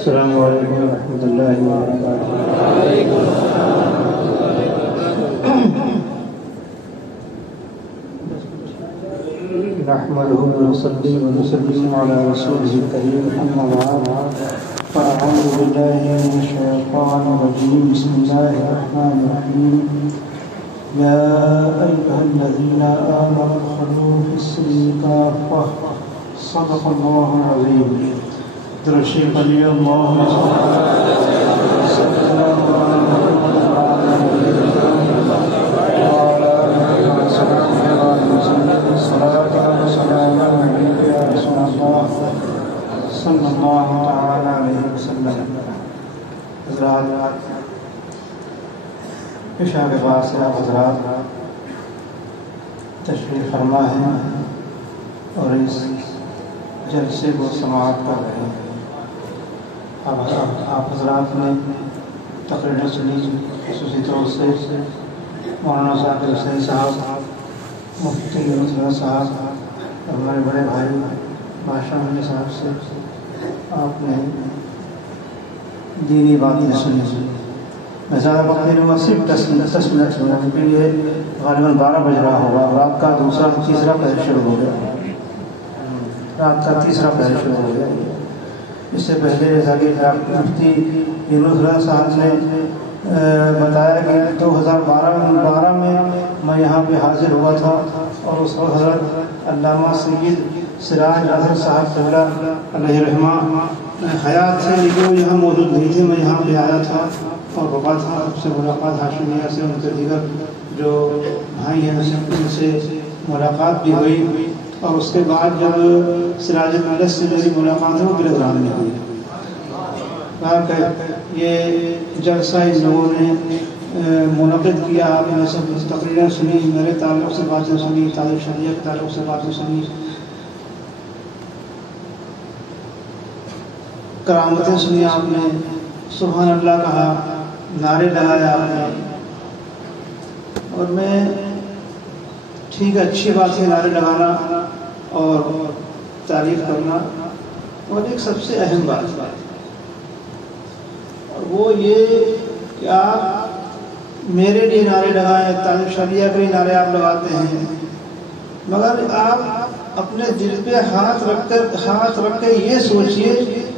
السلام علیکم ورحمۃ اللہ وبرکاتہ۔ نحمده ونصلي ونسلم على رسوله الكريم، أما بعد، فأعوذ بالله من الشيطان الرجيم، بسم الله الرحمن الرحيم، يا أيها الذين آمنوا ادخلوا في السلم كافة، صدق الله العظيم۔ درشق لي اللهم صل على سيدنا محمد وعلى آله وصحبه صلاة وسلاما عليك يا رسول الله صلی اللہ تعالی علیہ وسلم۔ حضرات، عشاء کے بعد سے آپ حضرات تشریف فرما ہیں اور اس جلسے کو سماعت کر رہے ہیں۔ آپ حضرات نے تقریر سنی، خصوصی طور سے مولانا صاحب حسین صاحب، مفتی یونس صاحب اور ہمارے بڑے بھائی بادشاہ علی صاحب سے آپ نے دینی باتیں سنی۔ میں زیادہ وقت نہیں لوں گا، صرف 10 منٹ ہونا، کیونکہ یہ غالباً 12 بج رہا ہوگا، رات کا تیسرا پہر شروع ہو گیا، رات کا تیسرا پہر شروع ہو گیا۔ اس سے پہلے جیسا کہ مفتی یونس صاحب نے بتایا کہ 2012 میں میں یہاں پہ حاضر ہوا تھا، اور اس وقت حضرت علامہ سید سراج اظہر صاحب قبلہ علیہ رحمہ حیات سے، لیکن وہ یہاں موجود نہیں تھے۔ میں یہاں پہ آیا تھا اور رکا تھا، سب سے ملاقات ہاشمیہ سے، ان کے دیگر جو بھائی ہیں ان سے ملاقات بھی ہوئی، اور اس کے بعد جب سراج الملک سے میری ملاقات ہے وہ گرگرام میں ہوئی۔ یہ جلسہ ان لوگوں نے منعقد کیا، آپ نے سب تقریریں سنی، میرے تعلق سے باتیں سنی، تاریخ شریعہ کے تعلق سے باتیں سنی، کرامتیں سنی، آپ نے سبحان اللہ کہا، نعرے لگایا آپ نے۔ اور میں ٹھیک ہے، اچھی بات ہے نعرے لگانا اور تعریف کرنا، اور ایک سب سے اہم بات اور وہ یہ کہ آپ میرے لیے نعرے لگائیں، تعلیم شریعہ کے لیے نعرے آپ لگاتے ہیں، مگر آپ اپنے دل پہ ہاتھ رکھ کے یہ سوچئے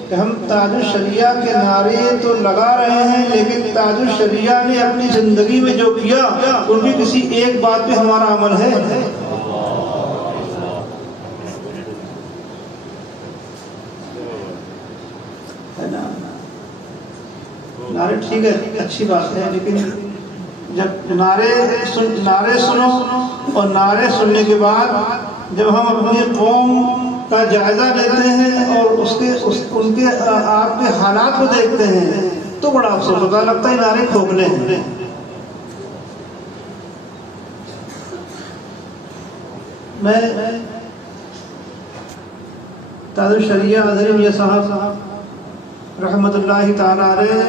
کہ ہم تاج الشریعہ کے نعرے تو لگا رہے ہیں، لیکن تاج الشریعہ نے اپنی زندگی میں جو کیا ان کی کسی ایک بات پہ ہمارا عمل ہے۔ نعرے ٹھیک ہے، اچھی بات ہے، لیکن جب نعرے سنو اور نعرے سننے کے بعد جب ہم اپنی قوم کا جائزہ لیتے ہیں اور ان کے آپ کے حالات کو دیکھتے ہیں تو بڑا افسوس ہوتا ہے، لگتا ہے نعرے کھوکھلے ہیں۔ میں تاج الشریعہ اظہر میاں صاحب رحمۃ اللہ تعالی علیہ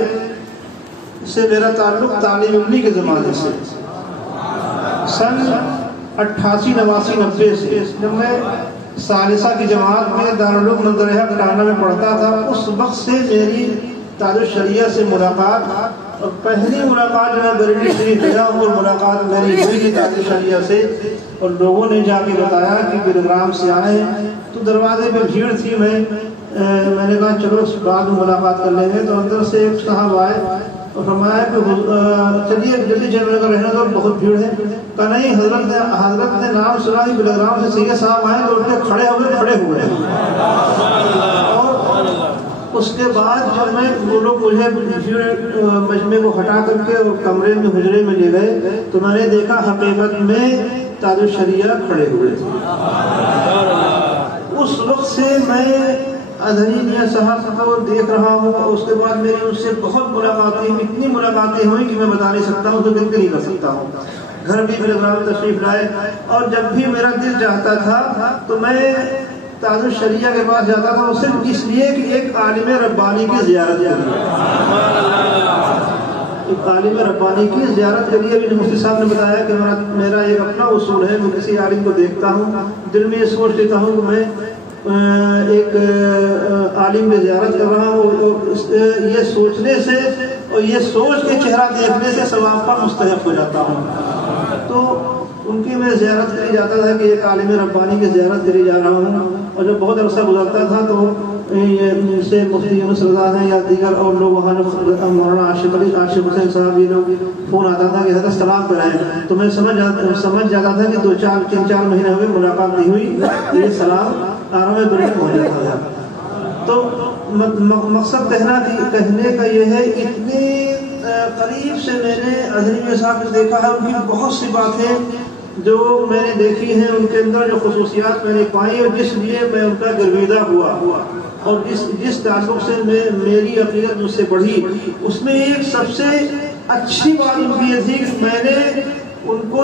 سے میرا تعلق تعلیم علمی کے زمانے سے، سن 88 89 90 سے، جب میں ثالثہ کی جماعت میں دارالعلوم نظرہ کٹانہ میں پڑھتا تھا، اس وقت سے میری تاج الشریعہ سے ملاقات، اور پہلی ملاقات جو میں بریلی شریف گیا وہ ملاقات میری ہوئی تھی تاج الشریعہ سے، اور لوگوں نے جا کے بتایا کہ گرگرام سے آئے تو دروازے پہ بھیڑ تھی۔ میں نے کہا چلو بعد میں ملاقات کر لیں گے، تو اندر سے ایک صاحب آئے اور فرمایا کہ چلیے جلدی جے نگر رہنا تو بہت بھیڑ ہے۔ کہا نہیں، حضرت نے نام سنا کہ گرگرام سے سید صاحب آئے تو اٹھ کے کھڑے ہوئے اور اس کے بعد جب میں وہ لوگ مجھے مجمع کو ہٹا کر کے کمرے میں حجرے میں لے گئے تو میں نے دیکھا حقیقت میں تاج الشریعہ کھڑے ہوئے تھے۔ اس وقت سے میں اظہری میاں صاحب کو دیکھ رہا ہوں، اور اس کے بعد میری ان سے بہت ملاقاتیں، اتنی ملاقاتیں ہوئی کہ میں بتا نہیں سکتا ہوں، تو ذکر نہیں کر سکتا ہوں۔ گھر بھی میرے گھر میں تشریف لائے، اور جب بھی میرا دل چاہتا تھا تو میں تاج الشریعہ کے پاس جاتا تھا، صرف اس لیے کہ ایک عالم ربانی کی زیارت کروں۔ ایک عالم ربانی کی زیارت کے لیے بھی مفتی صاحب نے بتایا کہ میرا ایک اپنا اصول ہے، میں کسی عالم کو دیکھتا ہوں، دل میں یہ سوچ لیتا ہوں کہ میں ایک عالم کی زیارت کر رہا ہوں، یہ سوچنے سے اور یہ سوچ کے چہرہ دیکھنے سے ثواب کا مستحق ہو جاتا ہوں۔ تو ان کی میں زیارت کے لیے جاتا تھا کہ ایک عالم ربانی کی زیارت کے لیے جا رہا ہوں، اور جب بہت عرصہ گزرتا تھا تو سے مفتی یونس رضا ہیں یا دیگر اور لوگ وہاں مولانا عاشق حسین صاحب یہ لوگ فون آتا تھا کہ حضرت سلام کرائیں، تو میں سمجھ جاتا تھا کہ 2-3-4 مہینے ہوئے ملاقات نہیں ہوئی، یہ سلام آرام دنیا پہنچ جاتا تھا۔ تو مقصد کہنے کا یہ ہے، اتنے قریب سے میں نے اظہری صاحب کو دیکھا ہے، ان کی بہت سی باتیں جو میں نے دیکھی ہیں، ان کے اندر جو خصوصیات میں نے پائی اور جس لیے میں ان کا گرویدہ ہوا اور جس تعلق سے میری عقیدت مجھ سے بڑھی، اس میں ایک سب سے اچھی بات ان کی یہ تھی کہ میں نے ان کو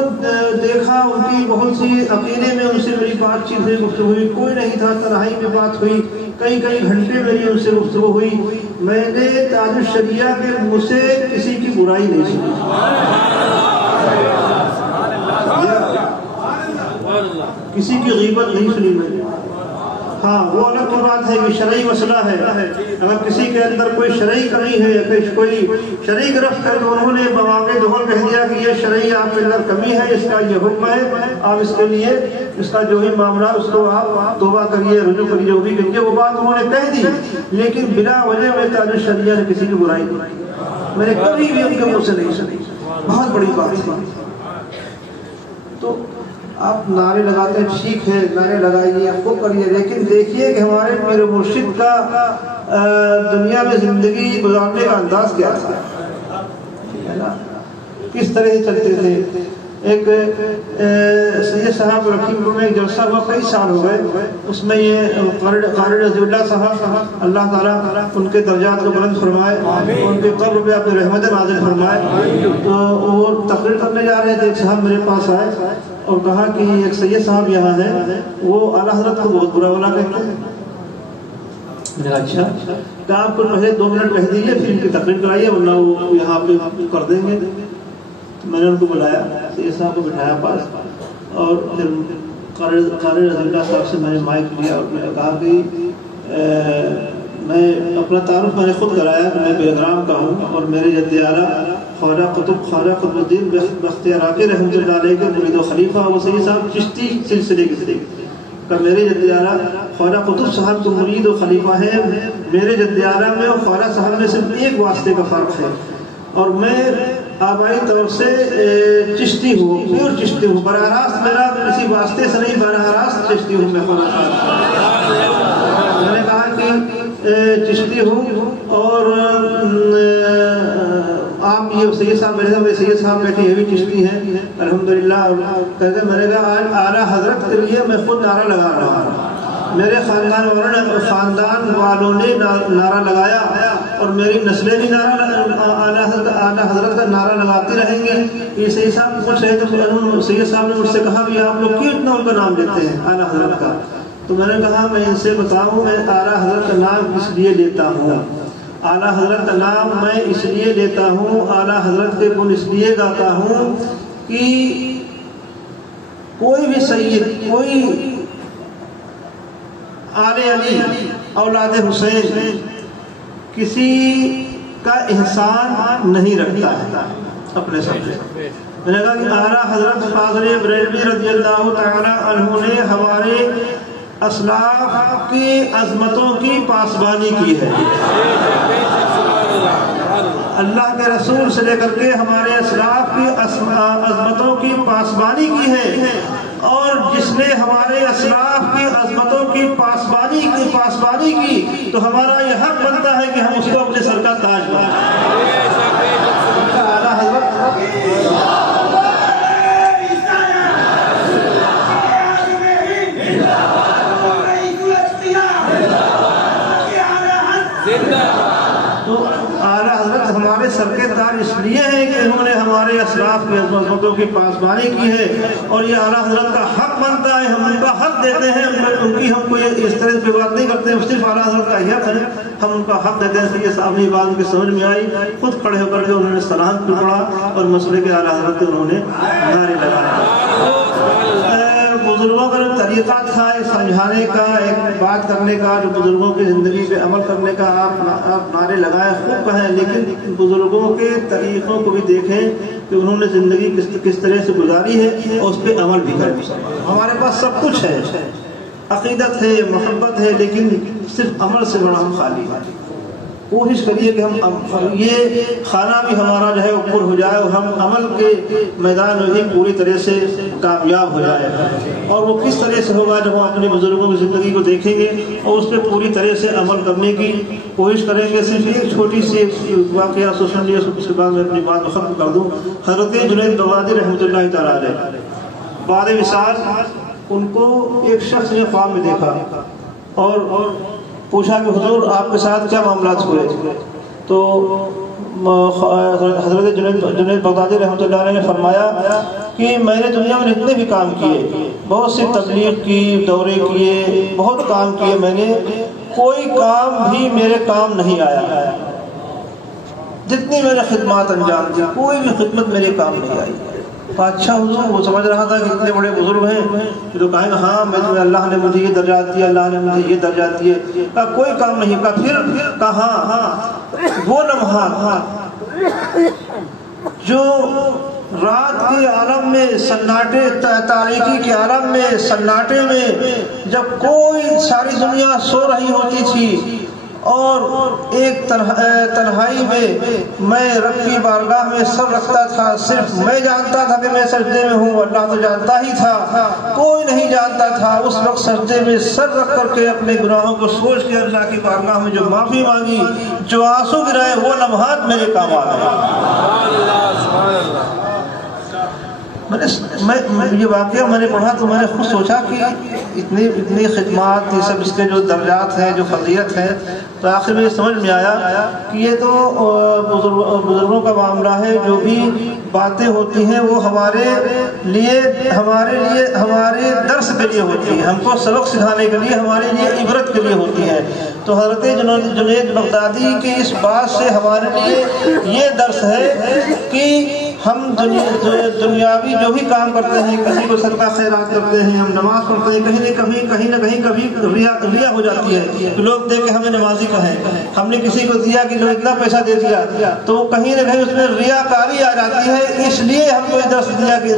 دیکھا، ان کی بہت سی عقیدے میں ان سے میری بات چیت ہوئی، گفتگو ہوئی، کوئی نہیں تھا، تنہائی میں بات ہوئی، کئی گھنٹے میری ان سے گفتگو ہوئی، میں نے تاج الشریعہ کے منہ سے کسی کی برائی نہیں سنی، کسی کی غیبت نہیں سنی میں نے۔ ہاں وہ الگ کی بات ہے کہ شرعی مسئلہ ہے، اگر کسی کے اندر کوئی شرعی کمی ہے یا کوئی شرعی گرفت ہے تو انہوں نے بواقع دخل کہہ دیا کہ یہ شرعی آپ کے اندر کمی ہے، اس کا یہ حکم ہے، آپ اس کے لیے اس کا جو بھی معاملہ اس کو آپ توبہ کریے، رجوع کریے، جو بھی کریے، وہ بات انہوں نے کہہ دی، لیکن بلا وجہ میں تاج الشریعہ نے کسی کی برائی نہیں، میں نے کبھی بھی ان کے منہ سے نہیں سنی، بہت بڑی بات ہے۔ تو آپ نعرے لگاتے ہیں، ٹھیک ہے نعرے لگائیے، خوب کریے، لیکن دیکھیے کہ ہمارے پیر مرشد کا دنیا میں زندگی گزارنے کا انداز کیا تھا، کس طرح چلتے تھے۔ ایک سید صاحب رحیم پور میں ایک جلسہ ہوا، کئی سال ہو گئے، اس میں یہ قاری رضی اللہ صاحب، اللہ تعالیٰ ان کے درجات کو بلند فرمائے، ان کے قبر پہ اپنی رحمت نازل فرمائے، تو وہ تقریر کرنے جا رہے تھے، ایک صاحب میرے پاس آئے اور کہا کہ ایک سید صاحب یہاں ہے، وہ اعلیٰ حضرت کو بہت برا بلا کہتے ہیں۔ میں نے اچھا کہ آپ کو پہلے 2 منٹ کہہ دیجیے پھر ان کی تقریر کرائیے، ورنہ وہ یہاں پہ کر دیں گے۔ میں نے ان کو بلایا، سید صاحب کو بٹھایا پاس، اور پھر قاری رضی اللہ صاحب سے میں نے مائک لیا اور میں نے کہا کہ میں اپنا تعارف میں نے خود کرایا کہ میں بیلگرام کا ہوں اور میرے جد اعلیٰ خواجہ قطب الدین بختیاراقی رحمۃ اللہ علیہ کے مرید و خلیفہ وہ سید صاحب چشتی سلسلے کے کا میرے جد اعلیٰ خواجہ قطب صاحب کو مرید و خلیفہ ہے، میرے جد اعلیٰ میں اور خواجہ صاحب میں صرف ایک واسطے کا فرق ہے، اور میں آبائی طور سے چشتی ہوں، پیور چشتی ہوں، براہ راست میرا کسی واسطے سے نہیں، براہ راست چشتی ہوں میں خواجہ صاحب۔ میں نے کہا کہ چشتی ہوں، اور آپ یہ سید صاحب میرے ساتھ سید صاحب بیٹھے یہ بھی چشتی ہیں الحمدللہ، کہتے میں نے کہا آج اعلیٰ حضرت کے لیے میں خود نعرہ لگا رہا ہوں، میرے خاندان والوں نے نعرہ لگایا اور میری نسلیں بھی اعلیٰ حضرت کا نعرہ لگاتی رہیں گے۔ یہ سید صاحب پوچھ رہے تو سید صاحب نے مجھ سے کہا کہ آپ لوگ کیوں اتنا ان کا نام لیتے ہیں اعلیٰ حضرت کا؟ تو میں نے کہا میں ان سے بتاؤں میں اعلیٰ حضرت کا نام اس لیے لیتا ہوں، اعلیٰ حضرت کا نام میں اس لیے لیتا ہوں، اعلیٰ حضرت کے گن اس لیے گاتا ہوں کہ کوئی بھی سید، کوئی آل علی اولاد حسین کسی کا احسان نہیں رکھتا ہے اپنے سب سے۔ میں نے کہا کہ اعلیٰ حضرت فاضل بریلوی رضی اللہ تعالیٰ عنہ نے ہمارے اسلاف کی عظمتوں کی پاسبانی کی ہے، اللہ کے رسول سے لے کر کے ہمارے اسلاف کی عظمتوں کی پاسبانی کی ہے، اور جس نے ہمارے اسلاف کی عظمتوں کی پاسبانی کی تو ہمارا یہ حق بنتا ہے کہ ہم اس کو اپنے سر کا تاج بنائیں۔ اعلیٰ حضرت تو اعلیٰ حضرت ہمارے سر کے تاج اس لیے ہے کہ انہوں نے ہمارے اسلاف کی عظمتوں کی پاسبانی کی ہے، اور یہ اعلیٰ حضرت کا حق بنتا ہے، ہم ان کا حق دیتے ہیں، ان کی ہم کوئی اس طرح کی بات نہیں کرتے ہیں، صرف اعلیٰ حضرت کا حق ہے، ہم ان کا حق دیتے ہیں۔ یہ صاحب نے بات ان کی سمجھ میں آئی، خود کھڑے ہو کر کے انہوں نے سلام پڑھا اور مسئلے کے اعلیٰ حضرت انہوں نے نعرے لگائے۔ بزرگوں کا جو طریقہ تھا ایک سمجھانے کا، ایک بات کرنے کا، جو بزرگوں کی زندگی پہ عمل کرنے کا، آپ نعرے لگائیں خوب کہیں، لیکن بزرگوں کے طریقوں کو بھی دیکھیں کہ انہوں نے زندگی کس طرح سے گزاری ہے اور اس پہ عمل بھی کریں۔ ہمارے پاس سب کچھ ہے، عقیدت ہے، محبت ہے، لیکن صرف عمل سے بڑا ہم خالی ہیں۔ کوشش کریے کہ ہم یہ کھانا بھی ہمارا جو ہے اوپر ہو جائے اور ہم عمل کے میدان میں بھی پوری طرح سے کامیاب ہو جائے۔ اور وہ کس طرح سے ہوگا جب ہم اپنے بزرگوں کی زندگی کو دیکھیں گے اور اس پہ پوری طرح سے عمل کرنے کی کوشش کریں گے۔ صرف ایک چھوٹی سی واقعہ سن لیا، اس کے بعد میں اپنی بات ختم کر دوں۔ حضرت جنید بغدادی رحمۃ اللہ تعالیٰ علیہ بعد وصال ان کو ایک شخص نے خواب میں دیکھا اور پوچھا کہ حضور آپ کے ساتھ کیا معاملات ہوئے؟ تو حضرت جنید بغدادی رحمۃ اللہ علیہ نے فرمایا کہ میں نے دنیا میں اتنے بھی کام کیے، بہت سی تبلیغ کی، دورے کیے، بہت کام کیے میں نے، کوئی کام بھی میرے کام نہیں آیا۔ جتنی میں نے خدمات انجام دی، کوئی بھی خدمت میرے کام نہیں آئی۔ تو اچھا حضور، وہ سمجھ رہا تھا کہ اتنے بڑے بزرگ ہیں تو کہیں گے ہاں میں اللہ نے مجھے یہ درجات دیے، اللہ نے مجھے یہ درجات دیے۔ کہا کوئی کام نہیں۔ کہا پھر کہا ہاں وہ لمحات جو رات کے عالم میں سناٹے، تاریکی کے عالم میں سناٹے میں جب کوئی ساری دنیا سو رہی ہوتی تھی اور ایک تنہائی میں رب کی بارگاہ میں سر رکھتا تھا، صرف میں جانتا تھا کہ میں سجدے میں ہوں، اللہ تو جانتا ہی تھا، کوئی نہیں جانتا تھا۔ اس وقت سجدے میں سر رکھ کر کے اپنے گناہوں کو سوچ کے اللہ کی بارگاہ میں جو معافی مانگی، جو آنسو گرائے، وہ لمحات میرے کام آ گئے۔ یہ واقعہ میں نے پڑھا تو میں نے خود سوچا کہ اتنی خدمات، یہ سب اس کے جو درجات ہیں، جو فضیلت ہے، تو آخر میں یہ سمجھ میں آیا کہ یہ تو بزرگوں کا معاملہ ہے۔ جو بھی باتیں ہوتی ہیں وہ ہمارے لیے ہمارے درس کے لیے ہوتی ہیں، ہم کو سبق سکھانے کے لیے، ہمارے لیے عبرت کے لیے ہوتی ہیں۔ تو حضرت جنید بغدادی کی اس بات سے ہمارے لیے یہ درس ہے کہ ہم دنیاوی جو بھی کام کرتے ہیں، کسی کو صدقہ خیرات کرتے ہیں، ہم نماز پڑھتے ہیں، کہیں نہ کہیں ریا ہو جاتی ہے، لوگ دیکھ کے ہمیں نمازی کہیں، ہم نے کسی کو دیا کہ لوگ اتنا پیسہ دے دیا، تو کہیں نہ کہیں اس میں ریاکاری آ جاتی ہے۔ اس لیے ہم کو یہ درس دیا کہ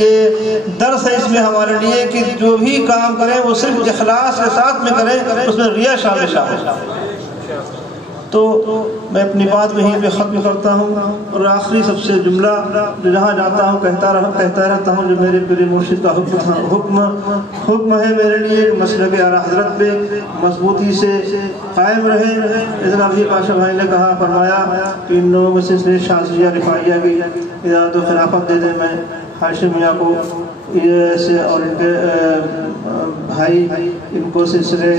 یہ درس ہے اس میں ہمارے لیے کہ جو بھی کام کریں وہ صرف اخلاص کے ساتھ میں کریں، اس میں ریا شامل ہے۔ تو میں اپنی بات وہیں پہ ختم کرتا ہوں اور آخری سب سے جملہ جو جہاں جاتا ہوں کہتا رہتا ہوں، جو میرے پیر مرشد کا حکم ہے میرے لیے، مسلک اعلیٰ حضرت پہ مضبوطی سے قائم رہے۔ اس ابھی پاشا بھائی نے کہا، فرمایا کہ ان لوگوں میں سلسلے شاذلیہ رفاعیہ کی اجازت و خلافت دے دیں۔ میں ہاشم میاں کو سے اور ان کے بھائی ان کو سلسلے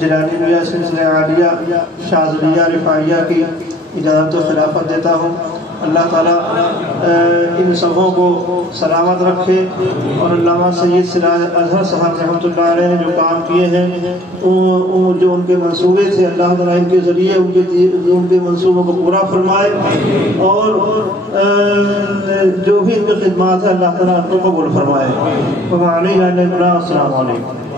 جیلانی میاں، سلسلے عالیہ، شاذلیہ، رفاعیہ کی اجازت و خلافت دیتا ہوں۔ اللہ تعالیٰ ان سبوں کو سلامت رکھے اور علامہ سید سراج اظہر صاحب رحمۃ اللہ علیہ نے جو کام کیے ہیں، جو ان کے منصوبے تھے، اللہ تعالیٰ ان کے ذریعے ان کے منصوبوں کو پورا فرمائے، اور جو بھی ان کی خدمات ہے اللہ تعالیٰ ان کو قبول فرمائے۔ السلام علیکم۔